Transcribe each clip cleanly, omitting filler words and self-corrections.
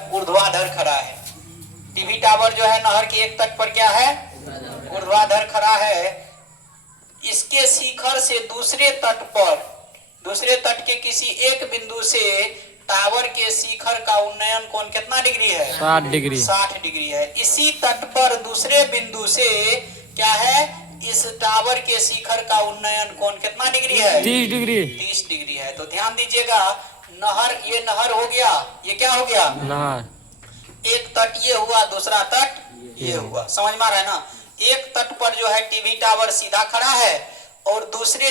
पर ऊर्ध्वाधर खड़ा है। टीवी टावर जो है नहर के एक तट पर क्या है, ऊर्ध्वाधर खड़ा है। इसके शिखर से दूसरे तट के किसी एक बिंदु से टावर के शिखर का उन्नयन कोण कितना डिग्री है, 60 डिग्री। 60 डिग्री है। इसी तट पर दूसरे बिंदु से क्या है, इस टावर के शिखर का उन्नयन कोण कितना डिग्री है, 30 डिग्री। 30 डिग्री है। तो ध्यान दीजिएगा, नहर, ये नहर हो गया, ये क्या हो गया, नहर। एक तट ये हुआ, दूसरा तट ये हुआ। समझ में आ रहा है ना। एक तट पर जो है टीवी टावर सीधा खड़ा है और दूसरे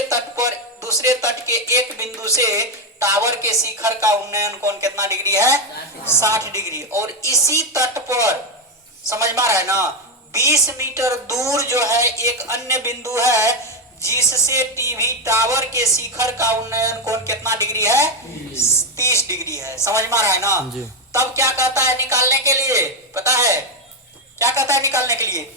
तट के एक बिंदु से टावर के शिखर का उन्नयन कोण कितना डिग्री है, 60 डिग्री। और इसी तट पर, समझ में आ रहा है ना, 20 मीटर दूर जो है एक अन्य बिंदु है जिससे टीवी टावर के शिखर का उन्नयन कोण कितना डिग्री है, 30 डिग्री है। समझ में आ रहा है ना। तब क्या कहता है निकालने के लिए, पता है क्या कहता है निकालने के लिए,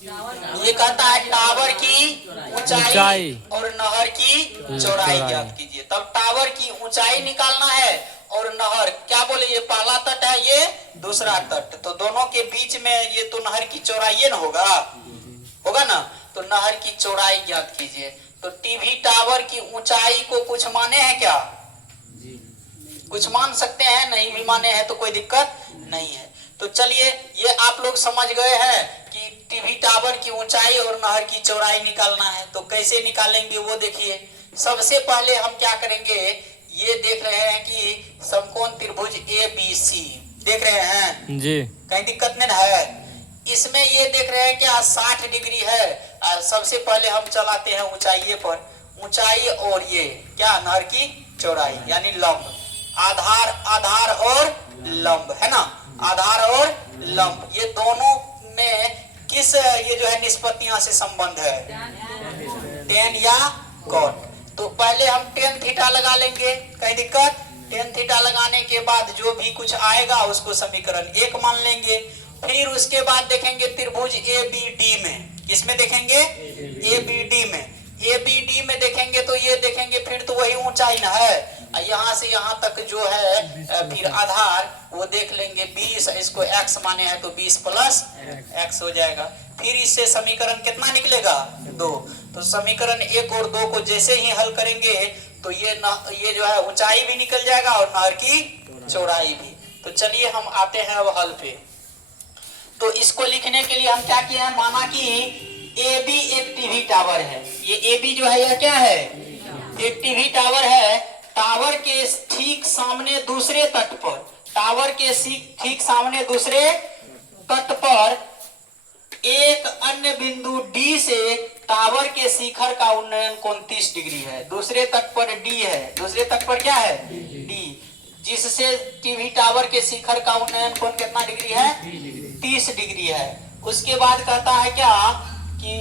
ये कहता है टावर की ऊंचाई और नहर की चौड़ाई ज्ञात कीजिए। तब टावर की ऊंचाई निकालना है और नहर, क्या बोले, ये पहला तट है, ये दूसरा तट, तो दोनों के बीच में ये तो नहर की चौड़ाई न होगा ना। तो नहर की चौड़ाई ज्ञात कीजिए। तो टीवी टावर की ऊंचाई को कुछ माने हैं क्या, कुछ मान सकते हैं, नहीं भी माने हैं तो कोई दिक्कत नहीं है। तो चलिए, ये आप लोग समझ गए हैं कि टीवी टावर की ऊंचाई और नहर की चौड़ाई निकालना है। तो कैसे निकालेंगे वो देखिए। सबसे पहले हम क्या करेंगे, ये देख रहे हैं कि समकोण त्रिभुज ABC देख रहे हैं जी, कहीं दिक्कत नहीं है। इसमें ये देख रहे हैं क्या 60 डिग्री है। सबसे पहले हम चलाते हैं ऊंचाई पर, ऊंचाई और ये क्या, नहर की चौड़ाई यानी लंब, आधार और लंब है ना, आधार और लंब, ये दोनों में किस, ये जो है निष्पत्तियां से संबंध है, टेन या कॉट। तो पहले हम टेन थीटा लगा लेंगे, कहीं दिक्कत, टेन थीटा लगाने के बाद जो भी कुछ आएगा उसको समीकरण 1 मान लेंगे। फिर उसके बाद देखेंगे त्रिभुज ABD में, किसमें देखेंगे, ABD में, ABD में देखेंगे तो ये देखेंगे फिर तो वही ऊंचाई ना है, यहाँ से यहाँ तक जो है फिर आधार वो देख लेंगे 20, इसको x माने हैं तो 20 प्लस x हो जाएगा। फिर इससे समीकरण कितना निकलेगा, 2। तो समीकरण 1 और 2 को जैसे ही हल करेंगे तो ये जो है ऊंचाई भी निकल जाएगा और नहर की चौड़ाई भी। तो चलिए हम आते हैं अब हल पे। तो इसको लिखने के लिए हम क्या किए हैं, माना कि AB एक टीवी टावर है, ये AB जो है यह क्या है, एक टीवी टावर है। टावर के ठीक सामने दूसरे तट पर, टावर के ठीक सामने दूसरे तट पर एक अन्य बिंदु D से टावर के शिखर का उन्नयन कोण 30 डिग्री है। दूसरे तट पर D है, दूसरे तट पर क्या है, D, जिससे टीवी टावर के शिखर का उन्नयन कोण कितना डिग्री है, 30 डिग्री है। उसके बाद कहता है क्या कि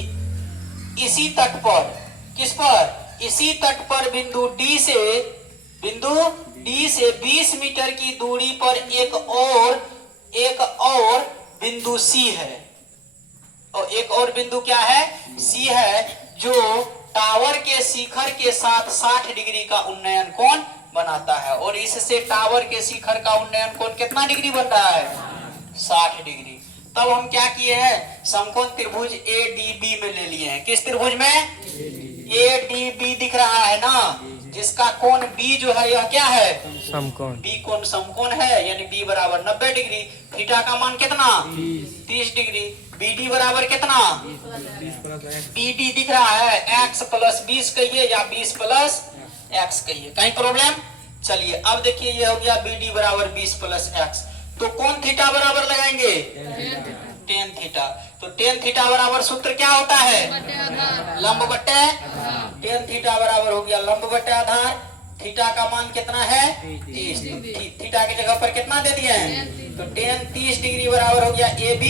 इसी तट पर, किस पर, इसी तट पर बिंदु D से 20 मीटर की दूरी पर एक और बिंदु C है, और एक और बिंदु क्या है, C है, जो टावर के शिखर के साथ 60 डिग्री का उन्नयन कोण बनाता है। और इससे टावर के शिखर का उन्नयन कोण कितना डिग्री बन रहा है, 60 डिग्री। तब हम क्या किए हैं, समकोण त्रिभुज ADB में ले लिए हैं। किस त्रिभुज में, ADB दिख रहा है ना, जिसका कोण B जो है यह क्या है, समकोण, B कोण समकोण है, यानी B बराबर 90 डिग्री। थीटा का मान कितना, 30 डिग्री। BD बराबर कितना, BD दिख रहा है x प्लस 20 कहिए या 20 प्लस x कहिए, कहीं प्रॉब्लम। चलिए अब देखिए, ये हो गया BD बराबर 20 प्लस x। तो कौन थीटा बराबर लगाएंगे, टेन थीटा। तो टेन थीटा बराबर सूत्र क्या होता है, लंब बट्टे, टेन थीटा बराबर हो गया लंब बट्टे आधार। थीटा का मान कितना है, 30। थीटा की जगह पर कितना दे दिए हैं, तो टेन 30 डिग्री बराबर हो गया AB,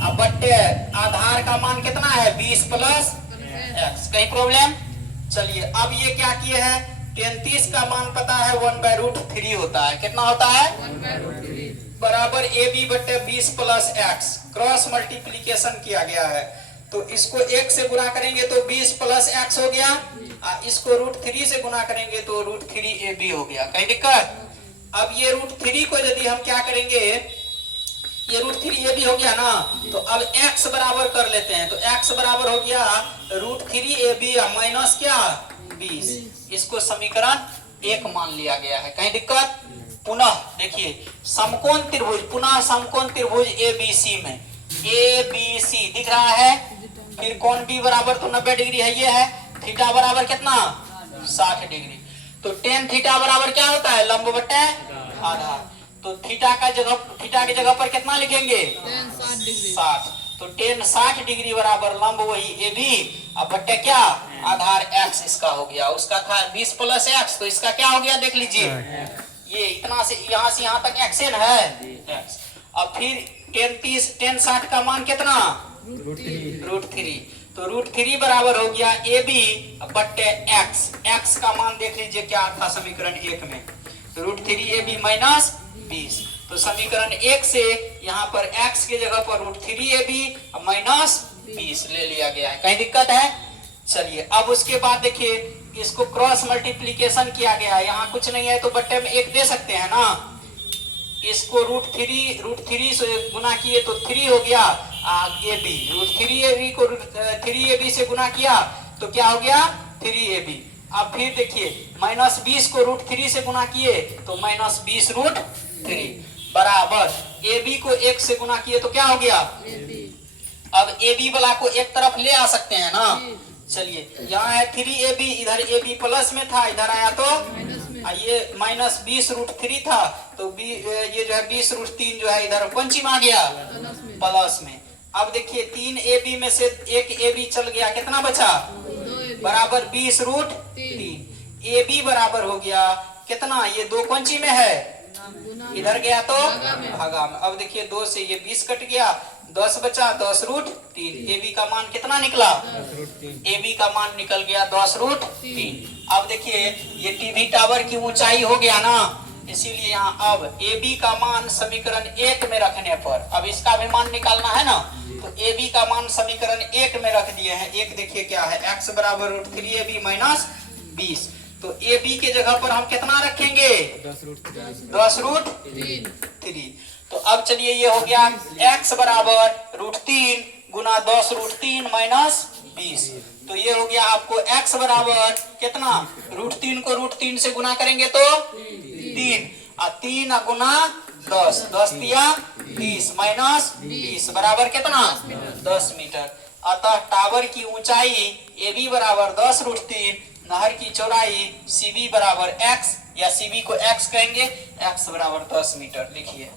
अब बट्टे आधार का मान कितना है, 20 प्लस x। कहीं प्रॉब्लम। चलिए अब ये क्या किए हैं, टेन 30 का मान पता है 1/√3 होता है, कितना होता है, 1/√3 बराबर AB बट्टे 20 प्लस x। क्रॉस मल्टीप्लीकेशन किया गया है, तो इसको 1 से गुना करेंगे तो 20 प्लस x हो गया, इसको √3 से गुना करेंगे तो √3AB हो गया। कहीं दिक्कत। अब ये √3 को यदि हम क्या करेंगे, ये √3 ये भी हो गया ना, तो अब x बराबर कर लेते हैं। तो x बराबर हो गया √3ab माइनस क्या 20। इसको समीकरण 1 मान लिया गया है। कहीं दिक्कत? पुनः देखिए समकोण त्रिभुज, पुनः समकोण त्रिभुज ABC में ABC दिख रहा है, फिर कोण B बराबर तो 90 डिग्री है, ये है थीटा बराबर कितना 60 डिग्री। तो tan थीटा बराबर क्या होता है, लंब बटे आधार। तो थीटा की जगह पर कितना लिखेंगे 60। तो tan 60 डिग्री बराबर लंब वही AB अब बटे क्या आधार x इसका हो गया। उसका था 20 प्लस x, तो इसका क्या हो गया देख लीजिए, ये इतना से यहाँ तक xn है x। अब फिर tan 60 का मान कितना √3। तो √3 बराबर हो गया AB बट्टे x का मान देख लीजिए क्या था समीकरण 1 में, तो √3ab माइनस 20। तो समीकरण 1 से यहाँ पर x के जगह पर √3ab माइनस 20 ले लिया गया है। कहीं दिक्कत है? चलिए अब उसके बाद देखिए इसको क्रॉस मल्टीप्लीकेशन किया गया है, यहाँ कुछ नहीं है तो बट्टे में 1 दे सकते हैं ना। इसको √3 से गुना किए तो 3 हो गया AB, √3ab को 3ab से गुना किया तो क्या हो गया 3ab। अब फिर देखिए माइनस 20 को √3 से गुना किए तो माइनस 20 √3 बराबर AB को 1 से गुना किए तो क्या हो गया। अब AB वाला को एक तरफ ले आ सकते हैं ना। चलिए यहाँ है 3ab, इधर AB प्लस में था, इधर आया तो ये माइनस 20 √3 था, तो ये जो है 20 √3 जो है इधर पंचम आ गया प्लस में। अब देखिए 3ab में से एक AB चल गया, कितना बचा बराबर 20 √3। AB बराबर हो गया कितना, ये 2 पंचम में है, इधर गया तो भागा में। अब देखिए 2 से ये 20 कट गया, 10 बचा 10 √3। AB का मान कितना निकला, AB का मान निकल गया 10 √3। अब देखिए ये टीवी टावर की ऊंचाई हो गया ना, इसीलिए यहाँ अब AB का मान समीकरण 1 में रखने पर अब इसका भी मान निकालना है ना, तो AB का मान समीकरण 1 में रख दिए हैं। एक देखिए क्या है, x बराबर √3ab माइनस 20। तो AB के जगह पर हम कितना रखेंगे 10 √3। तो अब चलिए ये हो गया x बराबर √3 गुना 10 √3 माइनस 20। तो ये हो गया आपको x बराबर कितना, √3 को √3 से गुना करेंगे तो 3 और 3 गुना 10, 10 तिया 30 माइनस 20 बराबर कितना 10 मीटर। अतः टावर की ऊंचाई AB बराबर 10 √3, नहर की चौड़ाई CB बराबर x, या CB को x कहेंगे, x बराबर 10 मीटर लिखिए।